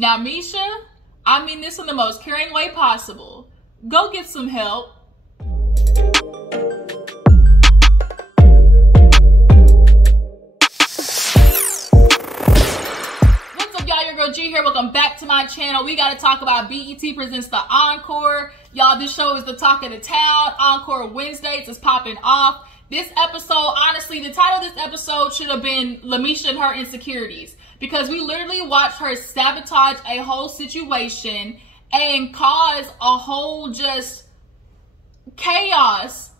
Now, Misha, I mean this in the most caring way possible. Go get some help. Your girl G here. Welcome back to my channel. We got to talk about BET presents the Encore. Y'all, this show is the talk of the town. Encore Wednesdays is popping off. This episode, honestly, the title of this episode should have been Misha and her insecurities, because we literally watched her sabotage a whole situation and cause a whole just chaos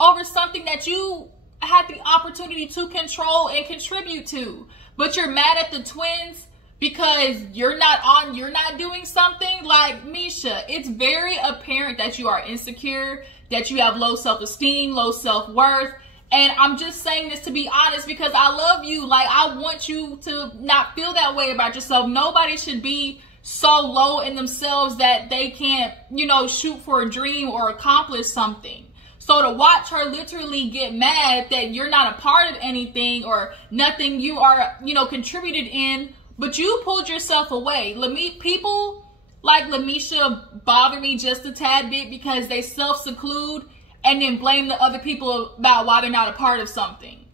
over something that you had the opportunity to control and contribute to. But you're mad at the twins because you're not doing something. Like, Misha, it's very apparent that you are insecure, that you have low self-esteem, low self-worth. And I'm just saying this to be honest because I love you. Like, I want you to not feel that way about yourself. Nobody should be so low in themselves that they can't, shoot for a dream or accomplish something. So to watch her literally get mad that you're not a part of anything or nothing you are, contributed in, but you pulled yourself away. People like Misha bother me just a tad bit because they self-seclude and then blame the other people about why they're not a part of something.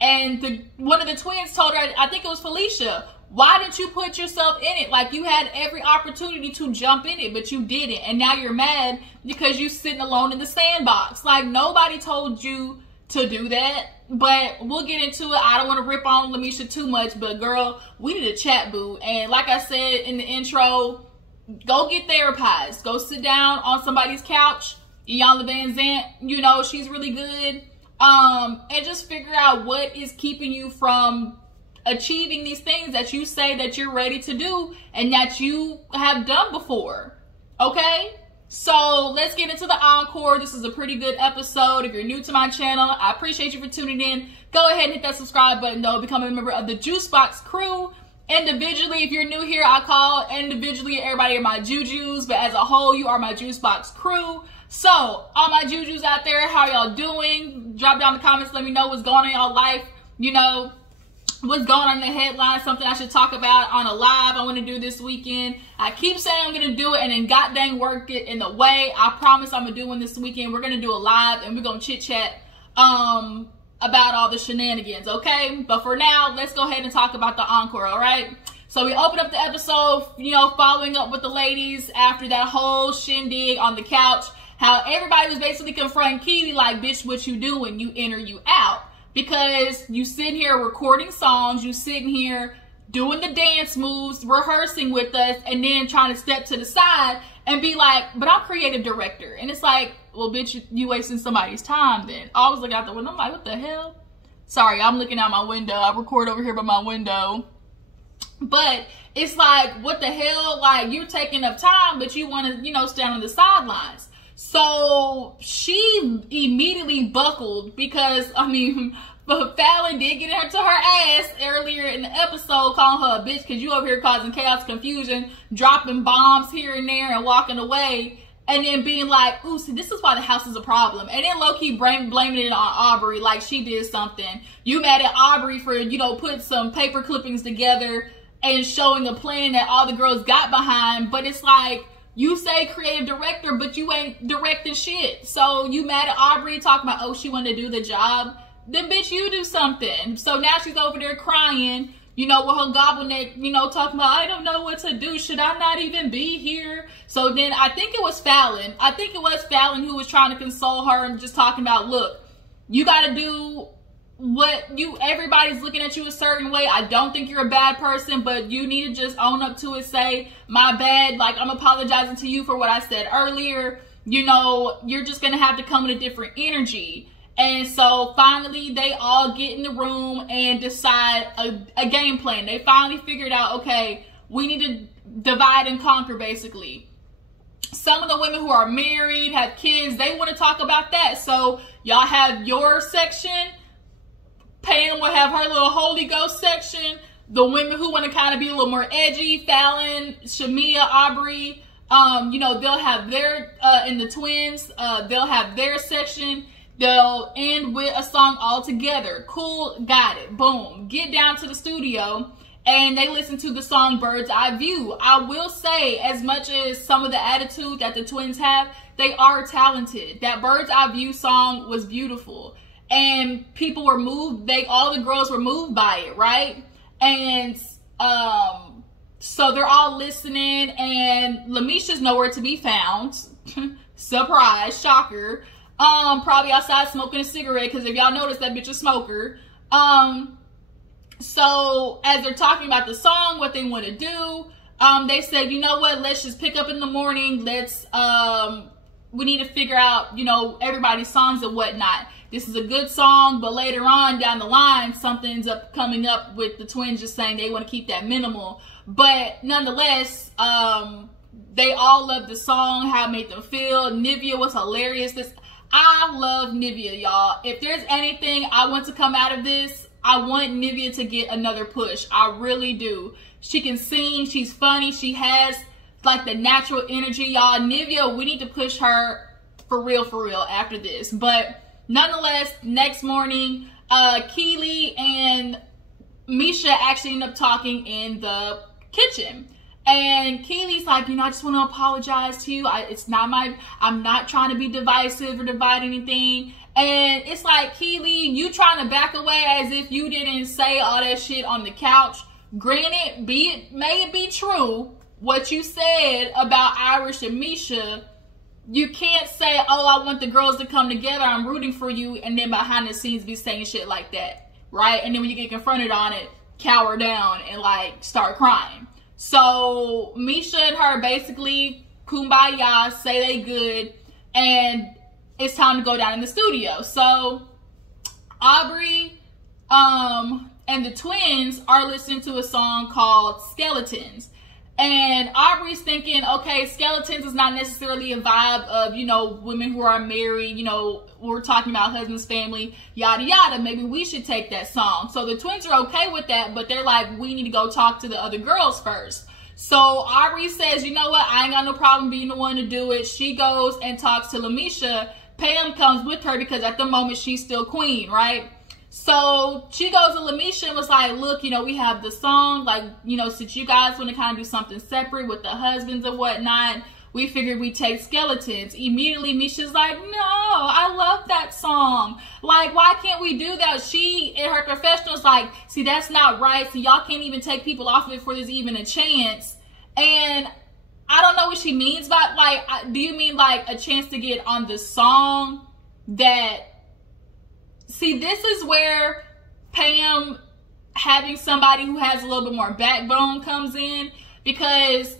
And one of the twins told her, I think it was Felicia, why didn't you put yourself in it? Like, you had every opportunity to jump in it, but you didn't. And now you're mad because you're sitting alone in the sandbox. Like, nobody told you to do that. But we'll get into it. I don't want to rip on Misha too much, but girl, we need a chat, boo. And like I said in the intro, go get therapized. Go sit down on somebody's couch. Iyanla Vanzant, she's really good. And just figure out what is keeping you from achieving these things that you say that you're ready to do and that you have done before. Okay? So let's get into the Encore. This is a pretty good episode. If you're new to my channel, I appreciate you for tuning in. Go ahead and hit that subscribe button though. Become a member of the Juicebox crew. Individually, if you're new here, I call individually everybody are my Jujus, but as a whole, you are my Juicebox crew. So, all my Jujus out there, how y'all doing? Drop down in the comments, let me know what's going on in y'all life. What's going on in the headlines, something I should talk about on a live I want to do this weekend. I keep saying I'm going to do it and then god dang work it in the way. I promise I'm going to do one this weekend. We're going to do a live and we're going to chit chat about all the shenanigans, okay? But for now, let's go ahead and talk about the Encore, all right? So we open up the episode, following up with the ladies after that whole shindig on the couch. How everybody was basically confronting Keely like, bitch, what you doing? You in or you out? Because you sitting here recording songs, you sitting here doing the dance moves, rehearsing with us, and then trying to step to the side and be like, but I'm creative director. And it's like, well, bitch, you wasting somebody's time then. I always look out the window, I'm like, what the hell? Sorry, I'm looking out my window. I record over here by my window. But it's like, what the hell? Like, you're taking up time, but you want to, stand on the sidelines. So she immediately buckled because, but Fallon did get into her ass earlier in the episode, calling her a bitch because you over here causing chaos, confusion, dropping bombs here and there and walking away. And then being like, ooh, see, this is why the house is a problem. And then low-key blaming it on Aubrey like she did something. You mad at Aubrey for, putting some paper clippings together and showing a plan that all the girls got behind. But it's like, you say creative director, but you ain't directing shit. So you mad at Aubrey talking about, oh, she wanted to do the job. Then bitch, you do something. So now she's over there crying, with her goblin neck, talking about, I don't know what to do. Should I not even be here? So then I think it was Fallon. Who was trying to console her and just talking about, look, you got to do everybody's looking at you a certain way. I don't think you're a bad person, but you need to just own up to it. Say, my bad. Like, I'm apologizing to you for what I said earlier. You're just going to have to come in a different energy. And so finally they all get in the room and decide a game plan. They finally figured out, okay, we need to divide and conquer basically. Some of the women who are married, have kids, they want to talk about that. So y'all have your section. Pam will have her little Holy Ghost section. The women who want to kind of be a little more edgy, Fallon, Shamia, Aubrey, they'll have their, and the twins, they'll have their section. They'll end with a song all together. Cool, got it, boom. Get down to the studio and they listened to the song Bird's Eye View. I will say, as much as some of the attitude that the twins have, they are talented. That Bird's Eye View song was beautiful, and people were moved. All the girls were moved by it, right? And so they're all listening, and Misha's nowhere to be found. Surprise, shocker. Probably outside smoking a cigarette, because if y'all notice, that bitch a smoker. So as they're talking about the song, what they want to do, they said, you know what, let's just pick up in the morning. We need to figure out, you know, everybody's songs and whatnot. This is a good song, but later on down the line, something's coming up with the twins just saying they want to keep that minimal. But nonetheless, they all loved the song, how it made them feel. Nivea was hilarious. I love Nivea, y'all. If there's anything I want to come out of this, I want Nivea to get another push. I really do. She can sing. She's funny. She has like the natural energy, y'all. Nivea, we need to push her for real after this. But nonetheless, next morning, Keely and Misha actually end up talking in the kitchen. And Keely's like, you know, I just want to apologize to you. I'm not trying to be divisive or divide anything. And it's like, Keely, you trying to back away as if you didn't say all that shit on the couch. Granted, may it be true what you said about Irish and Misha. You can't say, oh, I want the girls to come together, I'm rooting for you, and then behind the scenes be saying shit like that, right? And then when you get confronted on it, cower down and like start crying. So Misha and her basically kumbaya, say they good, and it's time to go down in the studio. So Aubrey and the twins are listening to a song called Skeletons. And Aubrey's thinking, okay, Skeletons is not necessarily a vibe of, you know, women who are married, you know, we're talking about husband's family, yada yada. Maybe we should take that song. So the twins are okay with that, but they're like, we need to go talk to the other girls first. So Aubrey says, you know what, I ain't got no problem being the one to do it. She goes and talks to Misha. Pam comes with her because at the moment she's still queen, right? So she goes to Misha and was like, look, you know, we have the song, like, you know, since you guys want to kind of do something separate with the husbands and whatnot, we figured we'd take Skeletons. Immediately, Misha's like, no, I love that song. Like, why can't we do that? She, in her confessional's like, see, that's not right. So y'all can't even take people off of it before there's even a chance. And I don't know what she means by, like, do you mean like a chance to get on the song that... See, this is where Pam having somebody who has a little bit more backbone comes in, because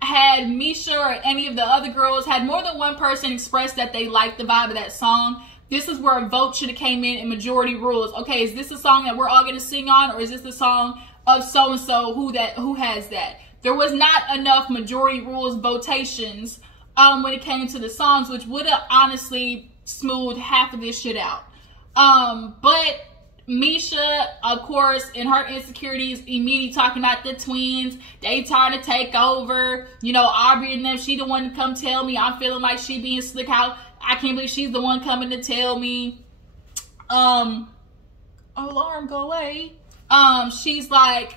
had Misha or any of the other girls, had more than one person express that they liked the vibe of that song, this is where a vote should have came in and majority rules. Okay, is this a song that we're all going to sing on, or is this the song of so-and-so who has that? There was not enough majority rules votations when it came to the songs, which would have honestly smoothed half of this shit out. But Misha, of course, in her insecurities, immediately talking about the twins. They trying to take over. You know, Aubrey and them, she the one to come tell me. I'm feeling like she being slick. How I can't believe she's the one coming to tell me. Alarm, go away. She's like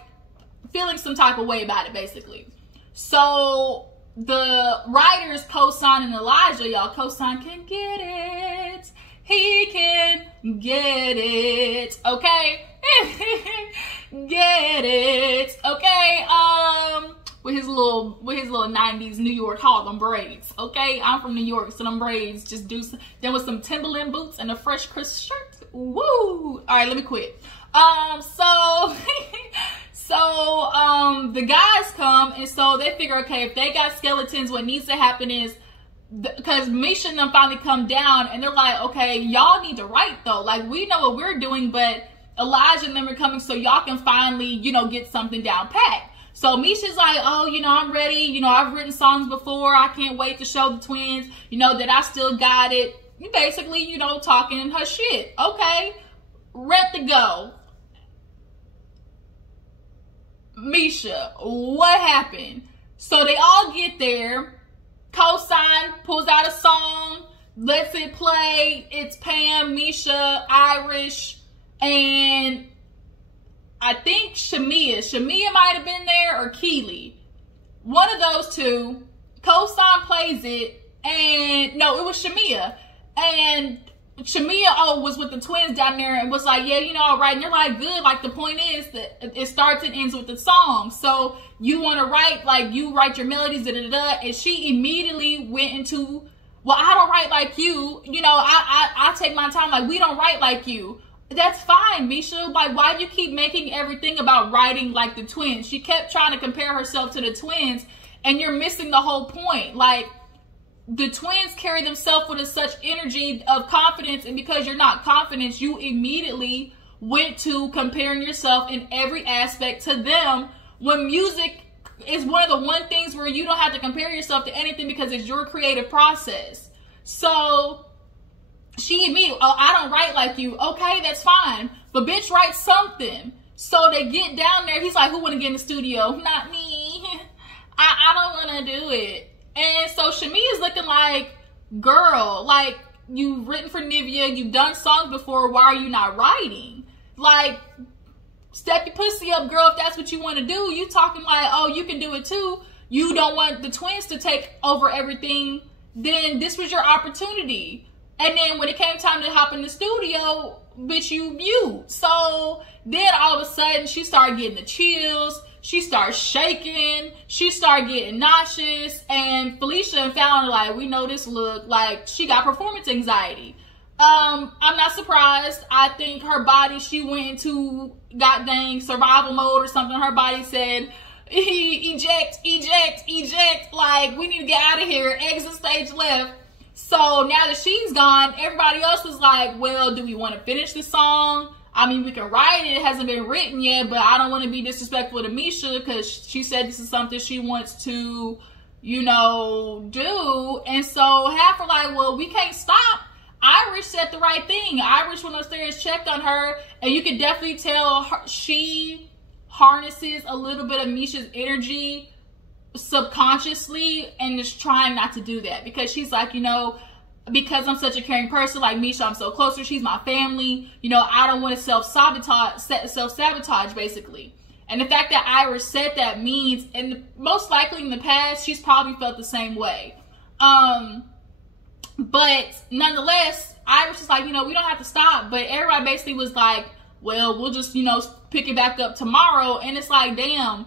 feeling some type of way about it, basically. So the writers, Cosign and Elijah, y'all, Cosign can get it. He can get it, okay? Get it, okay? With his little 90s New York Harlem braids, okay? I'm from New York, so them braids just do some, then with some Timberland boots and a fresh crisp shirt. Woo! All right, let me quit. So the guys come, and so they figure, okay, if they got Skeletons, what needs to happen is, because Misha and them finally come down, and they're like, okay, y'all need to write though. Like, we know what we're doing, but Elijah and them are coming so y'all can finally, you know, get something down pat. So Misha's like, oh, you know, I'm ready. You know, I've written songs before. I can't wait to show the twins, you know, that I still got it. You basically, you know, talking her shit. Okay, ready to go. Misha, what happened? So they all get there. Cosign pulls out a song, lets it play. It's Pam, Misha, Irish, and I think Shamia might have been there, or Keely. One of those two. Co-Sign plays it, and no, it was Shamia. And Shamia was with the twins down there and was like, yeah, you know, all right. And they're like, good. Like, the point is that it starts and ends with the song. So you want to write, like, you write your melodies, da-da-da. And she immediately went into, well, I don't write like you. You know, I take my time. Like, we don't write like you. That's fine, Misha. Like, why do you keep making everything about writing like the twins? She kept trying to compare herself to the twins, and you're missing the whole point. Like, the twins carry themselves with such energy of confidence, and because you're not confident, you immediately went to comparing yourself in every aspect to them, when music is one of the one things where you don't have to compare yourself to anything because it's your creative process. So she immediately, oh, I don't write like you. Okay, that's fine. But bitch, write something. So they get down there. He's like, who want to get in the studio? Not me. I don't want to do it. And so Shamia's looking like, girl, like, you've written for Nivea. You've done songs before. Why are you not writing? Like, step your pussy up, girl, if that's what you want to do. You talking like, oh, you can do it too. You don't want the twins to take over everything. Then this was your opportunity. And then when it came time to hop in the studio, bitch, you mute. So then all of a sudden she started getting the chills. She started shaking. She started getting nauseous. And Felicia and Fallon are like, we know this look. Like, she got performance anxiety. I'm not surprised. I think her body, she went into goddamn survival mode or something. Her body said, eject, eject, eject. Like, we need to get out of here. Exit stage left. So now that she's gone, everybody else was like, well, do we want to finish the song? I mean, we can write it. It hasn't been written yet, but I don't want to be disrespectful to Misha because she said this is something she wants to, you know, do. And so half are like, well, we can't stop. Irish said the right thing. Irish went upstairs, checked on her, and you could definitely tell she harnesses a little bit of Misha's energy subconsciously and is trying not to do that because she's like, you know, because I'm such a caring person, like Misha, I'm so close to her, she's my family, you know, I don't want to self-sabotage basically. And the fact that Irish said that means, and most likely in the past, she's probably felt the same way. But nonetheless, Irish is like, you know, we don't have to stop. But everybody basically was like, well, we'll just, you know, pick it back up tomorrow. And it's like, damn,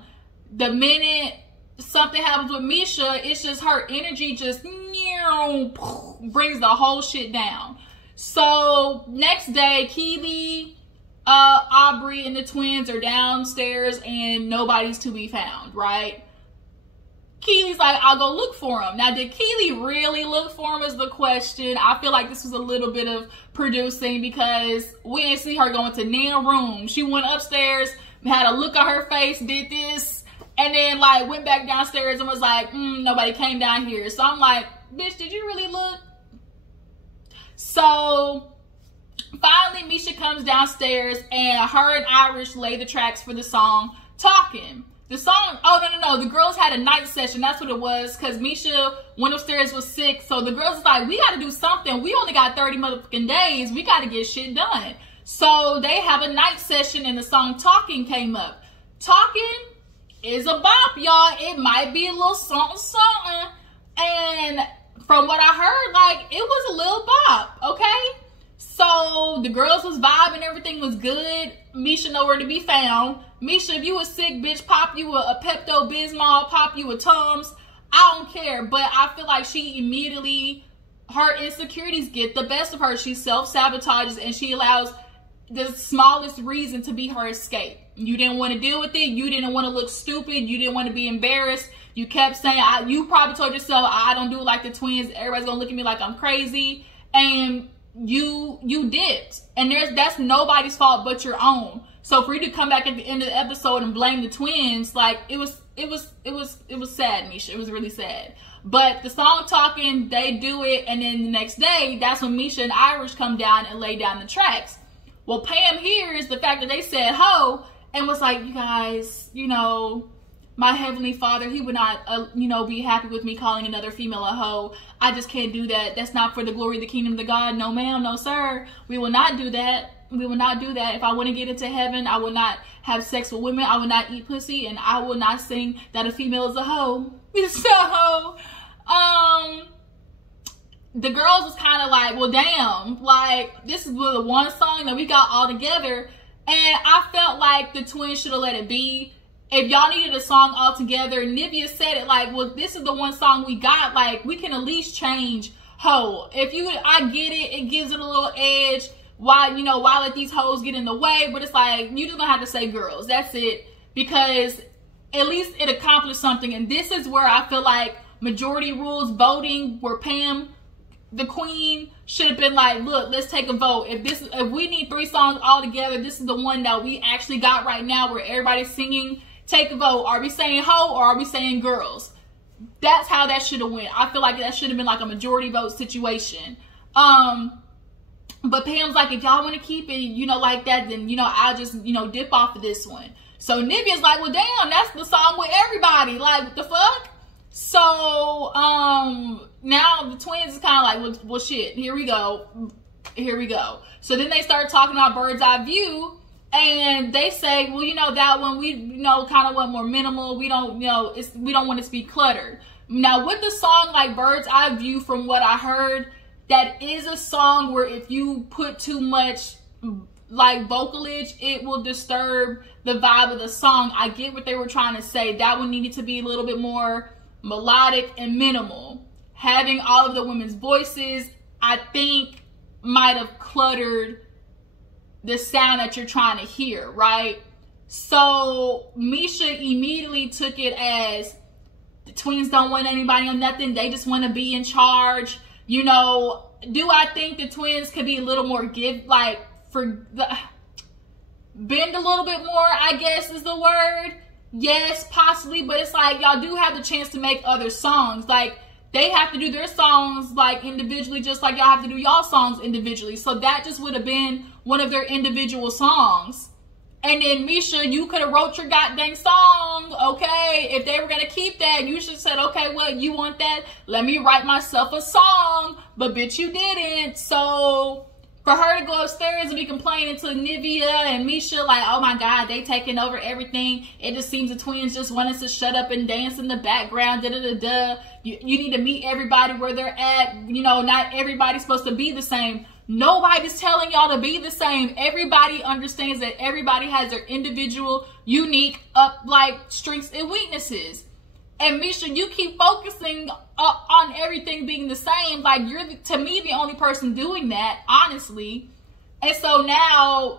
the minute something happens with Misha, it's just her energy just brings the whole shit down. So next day, Keely, Aubrey, and the twins are downstairs and nobody's to be found, right? Keely's like, I'll go look for him. Now, did Keely really look for him is the question. I feel like this was a little bit of producing because we didn't see her go into Nina's room. She went upstairs, had a look on her face, did this, and then like went back downstairs and was like, nobody came down here. So I'm like, bitch, did you really look? So finally Misha comes downstairs and her and Irish lay the tracks for the song Talking. The song, oh, no, the girls had a night session. That's what it was, because Misha went upstairs, was sick. So the girls was like, we got to do something. We only got 30 motherfucking days. We got to get shit done. So they have a night session, and the song Talking came up. Talking is a bop, y'all. It might be a little something, something. And from what I heard, like, it was a little bop, okay? So the girls was vibing. Everything was good. Misha nowhere to be found. Misha, if you a sick bitch, pop you a Pepto-Bismol, pop you a Tums. I don't care. But I feel like she immediately, her insecurities get the best of her. She self-sabotages and she allows the smallest reason to be her escape. You didn't want to deal with it. You didn't want to look stupid. You didn't want to be embarrassed. You kept saying, you probably told yourself, I don't do it like the twins. Everybody's going to look at me like I'm crazy. And you dipped. And that's nobody's fault but your own. So for you to come back at the end of the episode and blame the twins, like, it was sad, Misha. It was really sad. But the song Talking, they do it, and then the next day, that's when Misha and Irish come down and lay down the tracks. Well, Pam hears the fact that they said ho, and was like, you guys, you know, my heavenly father, he would not, you know, be happy with me calling another female a hoe. I just can't do that. That's not for the glory of the kingdom of the God. No, ma'am, no, sir. We will not do that. We will not do that. If I want to get into heaven, I will not have sex with women. I will not eat pussy, and I will not sing that a female is a hoe. So, the girls was kind of like, well, damn, like, this is the one song that we got all together. And I felt like the twins should have let it be. If y'all needed a song all together, Nivea said it like, well, this is the one song we got. Like, we can at least change hoe. I get it. It gives it a little edge. Why let these hoes get in the way? But it's like, you just gonna have to say girls. That's it. Because at least it accomplished something. And this is where I feel like majority rules voting, where Pam, the queen, should have been like, look, let's take a vote. If we need 3 songs all together, this is the one that we actually got right now where everybody's singing. Take a vote. Are we saying hoe or are we saying girls? That's how that should have went. I feel like that should have been like a majority vote situation. But Pam's like, if y'all want to keep it, like that, then, I'll just, dip off of this one. So Nivea's like, well, damn, that's the song with everybody. Like, what the fuck? So, now the twins is kind of like, well, shit, here we go. So then they start talking about Bird's Eye View, and they say, well, that one, we, kind of want more minimal. We don't, we don't want it to be cluttered. Now, with the song like Bird's Eye View, from what I heard, that is a song where if you put too much like vocalage, it will disturb the vibe of the song. I get what they were trying to say. That one needed to be a little bit more melodic and minimal. Having all of the women's voices, I think, might have cluttered the sound that you're trying to hear, right? So Misha immediately took it as the twins don't want anybody on nothing. They just want to be in charge. Do I think the twins could be a little more bend a little bit more, I guess is the word. Yes, possibly, but it's like y'all do have the chance to make other songs. Like, they have to do their songs like individually, just like y'all have to do y'all songs individually. So that just would have been one of their individual songs. And then Misha, you could have wrote your goddamn song, okay? If they were going to keep that, you should have said, okay, well, you want that? Let me write myself a song. But bitch, you didn't. So for her to go upstairs and be complaining to Nivea and Misha, like, oh my God, they taking over everything. It just seems the twins just want us to shut up and dance in the background, da-da-da-da. You need to meet everybody where they're at. Not everybody's supposed to be the same. Nobody's telling y'all to be the same. Everybody understands that everybody has their individual, unique, strengths and weaknesses. And Misha, you keep focusing on everything being the same. Like, you're, to me, the only person doing that, honestly. And so now,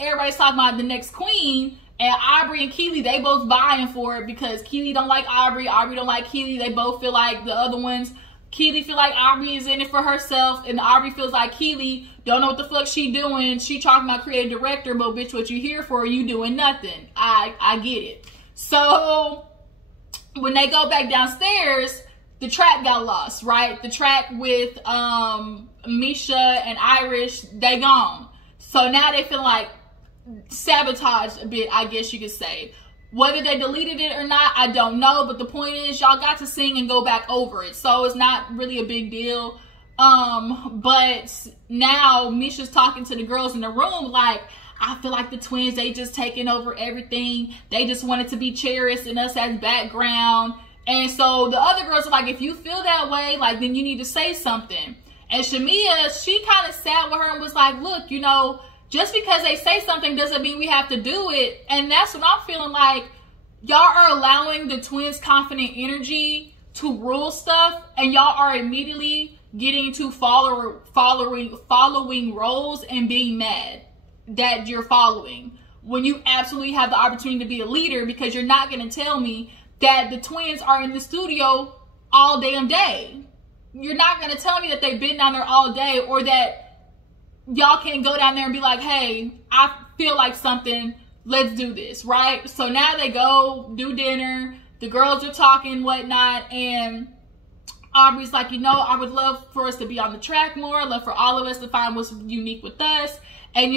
everybody's talking about the next queen. And Aubrey and Keely, they both vying for it because Keely don't like Aubrey. Aubrey don't like Keely. They both feel like the other ones. Keely feel like Aubrey is in it for herself, and Aubrey feels like Keely don't know what the fuck she doing. She talking about creative director, but bitch, what you here for? You doing nothing. I get it. So when they go back downstairs, the track got lost, right? The track with Misha and Irish, they gone. So now they feel like sabotaged a bit, I guess you could say. Whether they deleted it or not, I don't know. But the point is, y'all got to sing and go back over it. So it's not really a big deal. But now Misha's talking to the girls in the room like, I feel like the twins, they just taking over everything. They just wanted to be cherished and us as background. And so the other girls are like, if you feel that way, like, then you need to say something. And Shamia, she kind of sat with her and was like, look, just because they say something doesn't mean we have to do it. And that's what I'm feeling like. Y'all are allowing the twins' confident energy to rule stuff, and y'all are immediately getting to following roles and being mad that you're following when you absolutely have the opportunity to be a leader, because you're not going to tell me that the twins are in the studio all damn day. You're not going to tell me that they've been down there all day, or that y'all can go down there and be like, hey, I feel like something, let's do this, right? So now they go do dinner, the girls are talking, whatnot, and Aubrey's like, I would love for us to be on the track more. I'd love for all of us to find what's unique with us, and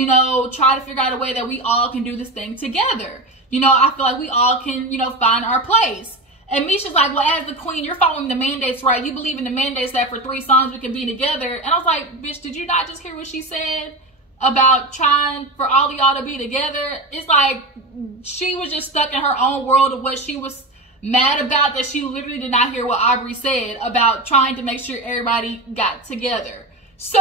try to figure out a way that we all can do this thing together. I feel like we all can, find our place. And Misha's like, well, as the queen, you're following the mandates, right? You believe in the mandates that for 3 songs we can be together. And I was like, bitch, did you not just hear what she said? about trying for all of y'all to be together. It's like she was just stuck in her own world of what she was mad about, that she literally did not hear what Aubrey said about trying to make sure everybody got together. So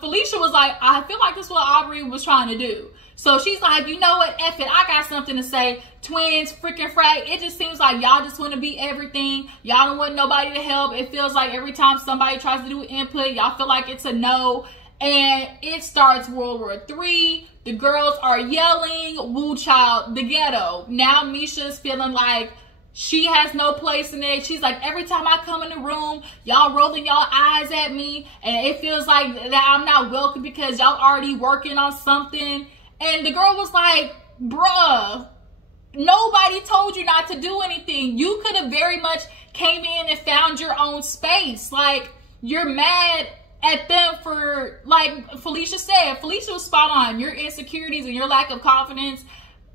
Felicia was like, I feel like this is what Aubrey was trying to do. So she's like, you know what, F it, I got something to say. Twins, freaking frag, it just seems like y'all just want to be everything. Y'all don't want nobody to help. It feels like every time somebody tries to do input, y'all feel like it's a no. And it starts World War III. The girls are yelling, woo child, the ghetto. Now Misha's feeling like she has no place in it. She's like, every time I come in the room, y'all rolling y'all eyes at me. And it feels like that I'm not welcome because y'all already working on something. And the girl was like, bruh, nobody told you not to do anything. You could have very much came in and found your own space. Like, you're mad at them for, like Felicia said, Felicia was spot on. Your insecurities and your lack of confidence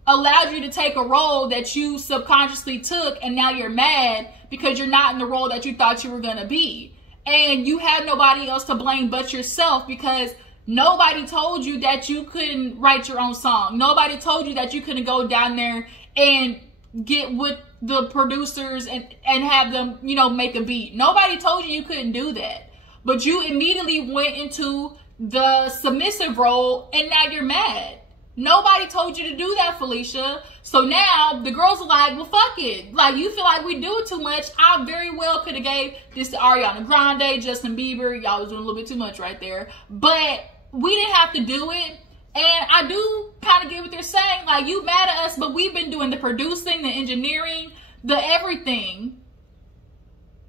allowed you to take a role that you subconsciously took, and now you're mad because you're not in the role that you thought you were going to be. And you have nobody else to blame but yourself, because nobody told you that you couldn't write your own song. Nobody told you that you couldn't go down there and get with the producers and have them, you know, make a beat. Nobody told you you couldn't do that. But you immediately went into the submissive role, and now you're mad. Nobody told you to do that, Felicia. So now the girls are like, well, fuck it. Like, you feel like we do it too much. I very well could have gave this to Ariana Grande, Justin Bieber. Y'all was doing a little bit too much right there. But we didn't have to do it. And I do kind of get what they're saying. Like, you mad at us, but we've been doing the producing, the engineering, the everything.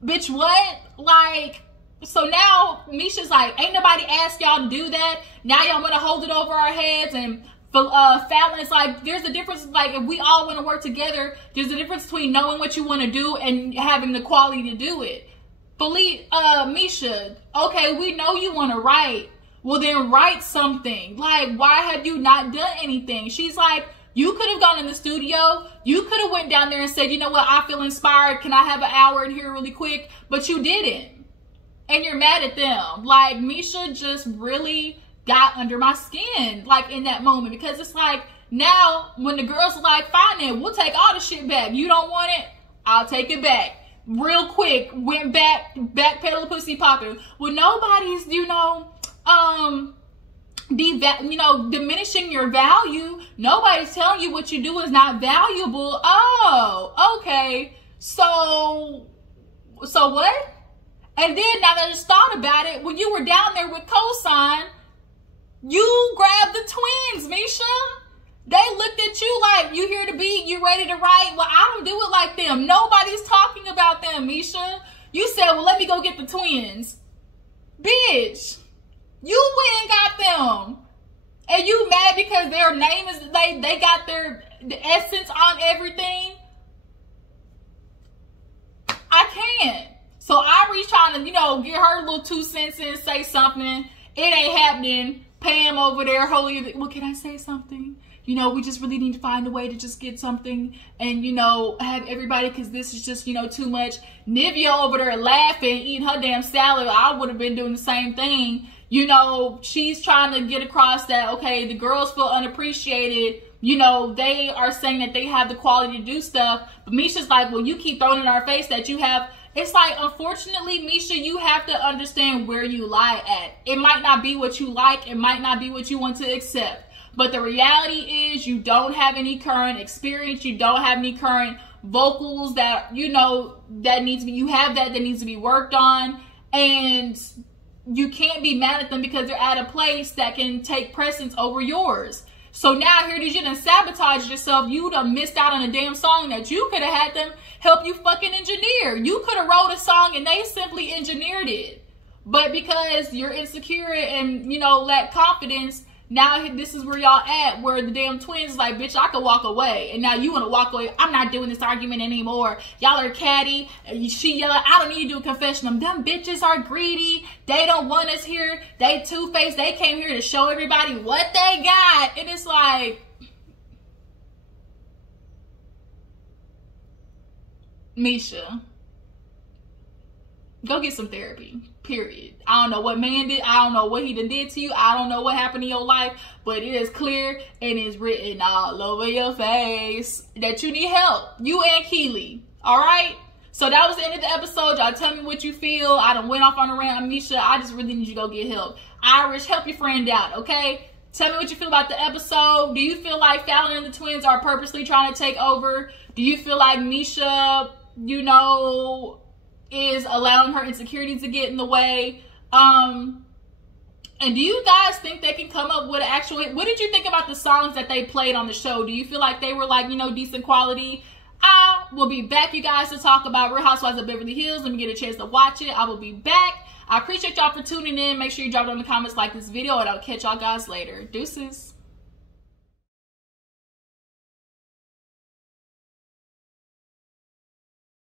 Bitch, what? Like... So now Misha's like, ain't nobody asked y'all to do that. Now y'all want to hold it over our heads. And Fallon's like, there's a difference. Like, if we all want to work together, there's a difference between knowing what you want to do and having the quality to do it. Misha, okay, we know you want to write. Well, then write something. Like, why have you not done anything? She's like, you could have gone in the studio. You could have went down there and said, you know what, I feel inspired. Can I have an hour in here really quick? But you didn't. And you're mad at them. Like, Misha just really got under my skin, like, in that moment. Because it's like, now, when the girls are like, fine then, we'll take all the shit back. You don't want it? I'll take it back. Real quick, went backpedal pussy popping. Well, nobody's, diminishing your value. Nobody's telling you what you do is not valuable. Oh, okay. So what? And then, now that I just thought about it, when you were down there with Cosign, you grabbed the twins, Misha. They looked at you like, you here to beat, you ready to write? Well, I don't do it like them. Nobody's talking about them, Misha. You said, well, let me go get the twins. Bitch, you went and got them. And you mad because their name is, they got the essence on everything? I can't. So Aubrey's trying to, get her little 2 cents in, say something. It ain't happening. Pam over there, holy, well, can I say something? We just really need to find a way to just get something and, have everybody, because this is just, too much. Nivea over there laughing, eating her damn salad. I would have been doing the same thing. She's trying to get across that, okay, the girls feel unappreciated. They are saying that they have the quality to do stuff. But Misha's like, well, you keep throwing in our face that you have. It's like, unfortunately, Misha, you have to understand where you lie at. It might not be what you like. It might not be what you want to accept. But the reality is you don't have any current experience. You don't have any current vocals that, that needs to be, you have that needs to be worked on. And you can't be mad at them because they're at a place that can take precedence over yours. So now here it is, you done sabotage yourself. You done missed out on a damn song that you could have had them help you fucking engineer. You could have wrote a song and they simply engineered it. But because you're insecure and, lack confidence, now this is where y'all at, where the damn twins is like, bitch, I could walk away. And now you want to walk away. I'm not doing this argument anymore. Y'all are catty. She yelling, I don't need to do a confession. Them bitches are greedy. They don't want us here. They two-faced. They came here to show everybody what they got. And it's like, Misha, Go get some therapy, period. I don't know what man did. I don't know what he did to you. I don't know what happened in your life, but it is clear and it's written all over your face that you need help. You and Keely, all right? So that was the end of the episode. Y'all tell me what you feel. I done went off on a rant on Misha. I just really need you to go get help. Irish, help your friend out, okay? Tell me what you feel about the episode. Do you feel like Fallon and the twins are purposely trying to take over? Do you feel like Misha, you know, is allowing her insecurities to get in the way? And do you guys think they can come up with an actual hit? What did you think about the songs that they played on the show? Do you feel like they were like, you know, decent quality? I will be back, you guys, to talk about Real Housewives of Beverly Hills. Let me get a chance to watch it. I will be back. I appreciate y'all for tuning in. Make sure you drop it in the comments, like this video, and I'll catch y'all guys later. Deuces.